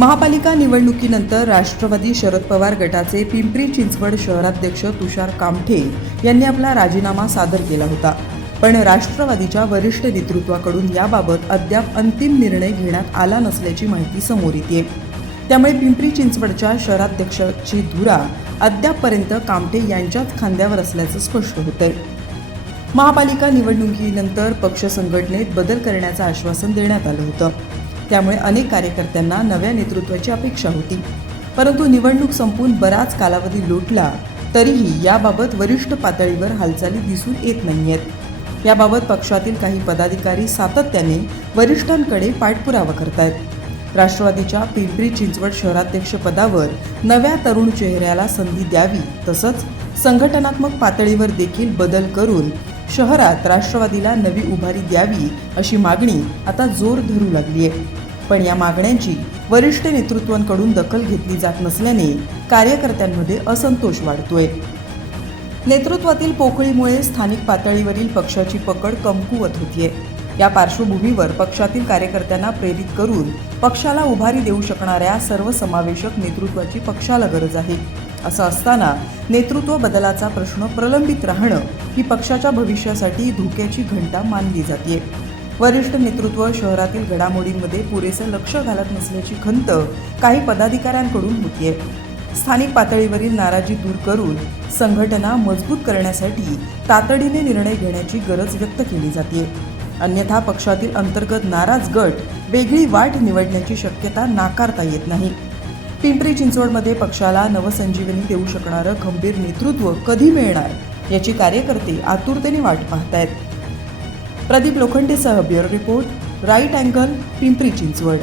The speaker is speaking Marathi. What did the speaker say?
महापालिका निवडणुकीनंतर राष्ट्रवादी शरद पवार गटाचे पिंपरी चिंचवड शहराध्यक्ष तुषार कामठे यांनी आपला राजीनामा सादर केला होता. पण राष्ट्रवादीच्या वरिष्ठ नेतृत्वाकडून याबाबत अद्याप अंतिम निर्णय घेण्यात आला नसल्याची माहिती समोर येते. त्यामुळे पिंपरी चिंचवडच्या शहराध्यक्षाची धुरा अद्यापपर्यंत कामठे यांच्याच खांद्यावर असल्याचं स्पष्ट होतंय. महापालिका निवडणुकीनंतर पक्ष संघटनेत बदल करण्याचं आश्वासन देण्यात आलं होतं. त्यामुळे अनेक कार्यकर्त्यांना नव्या नेतृत्वाची अपेक्षा होती. परंतु निवडणूक संपून बराच कालावधी लोटला तरीही याबाबत वरिष्ठ पातळीवर हालचाली दिसून येत नाहीयेत. याबाबत पक्षातील काही पदाधिकारी सातत्याने वरिष्ठांकडे पाठपुरावा करतायत. राष्ट्रवादीच्या पिंपरी चिंचवड शहराध्यक्ष पदावर नव्या तरुण चेहऱ्याला संधी द्यावी, तसंच संघटनात्मक पातळीवर देखील बदल करून शहरात राष्ट्रवादीला नवी उभारी द्यावी अशी मागणी आता जोर धरू लागली आहे. पण या मागण्यांची वरिष्ठ नेतृत्वांकडून दखल घेतली जात नसल्याने कार्यकर्त्यांमध्ये असंतोष वाढतोय. नेतृत्वातील पोकळीमुळे स्थानिक पातळीवरील पक्षाची पकड कमकुवत होतीये. या पार्श्वभूमीवर पक्षातील कार्यकर्त्यांना प्रेरित करून पक्षाला उभारी देऊ शकणाऱ्या सर्वसमावेशक नेतृत्वाची पक्षाला गरज आहे. असं असताना नेतृत्व बदलाचा प्रश्न प्रलंबित राहणं ही पक्षाच्या भविष्यासाठी धोक्याची घंटा मानली जाते. वरिष्ठ नेतृत्व शहरातील घडामोडींमध्ये पुरेसं लक्ष घालत नसल्याची खंत काही पदाधिकाऱ्यांकडून होतीये. स्थानिक पातळीवरील नाराजी दूर करून संघटना मजबूत करण्यासाठी तातडीने निर्णय घेण्याची गरज व्यक्त केली जाते. अन्यथा पक्षातील अंतर्गत नाराज गट वेगळी वाट निवडण्याची शक्यता नाकारता येत नाही. पिंपरी चिंचवडमध्ये पक्षाला नवसंजीवनी देऊ शकणारं खंबीर नेतृत्व कधी मिळणार याची कार्यकर्ते आतुरतेने वाट पाहतायत. प्रदीप लोखंडेसह bureau report, right angle, Pimpri Chinchwad.